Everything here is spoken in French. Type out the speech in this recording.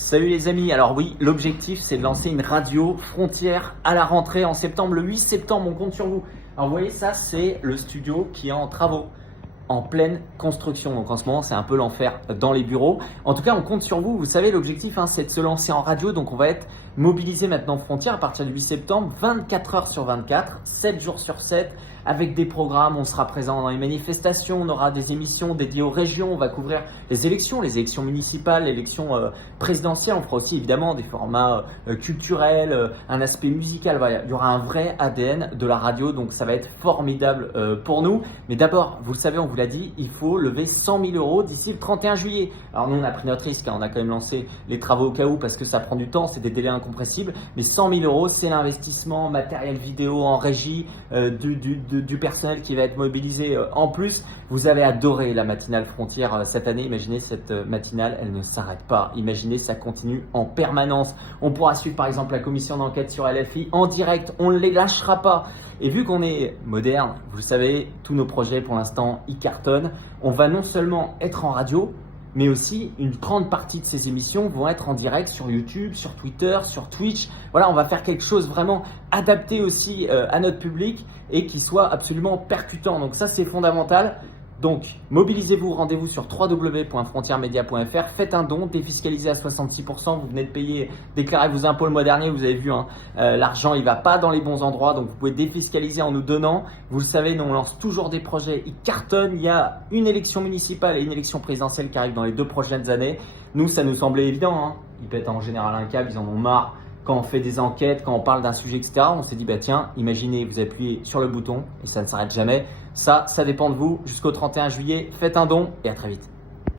Salut les amis, alors oui, l'objectif c'est de lancer une radio frontière à la rentrée en septembre, le 8 septembre, on compte sur vous. Alors vous voyez, ça c'est le studio qui est en travaux, en pleine construction. Donc en ce moment c'est un peu l'enfer dans les bureaux. En tout cas on compte sur vous, vous savez l'objectif c'est de se lancer en radio. Donc on va être mobilisé maintenant frontière à partir du 8 septembre, 24 heures sur 24, 7 jours sur 7, avec des programmes. On sera présent dans les manifestations, on aura des émissions dédiées aux régions, on va couvrir les élections municipales, l'élection présidentielle. On fera aussi évidemment des formats culturels, un aspect musical. Voilà, il y aura un vrai ADN de la radio, donc ça va être formidable pour nous. Mais d'abord, vous le savez, on vous l'a dit, il faut lever 100 000 euros d'ici le 31 juillet. Alors nous, on a pris notre risque, on a quand même lancé les travaux au cas où parce que ça prend du temps, c'est des délais incompressibles. Mais 100 000 euros, c'est l'investissement matériel vidéo en régie, du personnel qui va être mobilisé. En plus, vous avez adoré la matinale frontière cette année. Imaginez cette matinale, elle ne s'arrête pas. Imaginez, ça continue en permanence. On pourra suivre par exemple la commission d'enquête sur LFI en direct. On ne les lâchera pas. Et vu qu'on est moderne, vous le savez, tous nos projets pour l'instant, ils cartonnent. On va non seulement être en radio, mais aussi une grande partie de ces émissions vont être en direct sur YouTube, sur Twitter, sur Twitch. Voilà, on va faire quelque chose vraiment adapté aussi à notre public et qui soit absolument percutant. Donc ça, c'est fondamental. Donc, mobilisez-vous, rendez-vous sur www.frontiermedia.fr, faites un don, défiscalisé à 66%, vous venez de payer, déclarer vos impôts le mois dernier, vous avez vu, l'argent il va pas dans les bons endroits, donc vous pouvez défiscaliser en nous donnant. Vous le savez, nous on lance toujours des projets, ils cartonnent, il y a une élection municipale et une élection présidentielle qui arrivent dans les 2 prochaines années. Nous, ça nous semblait évident, ils pètent en général un câble, ils en ont marre. Quand on fait des enquêtes, quand on parle d'un sujet, etc., on s'est dit, tiens, imaginez, vous appuyez sur le bouton et ça ne s'arrête jamais. Ça dépend de vous. Jusqu'au 31 juillet, faites un don et à très vite.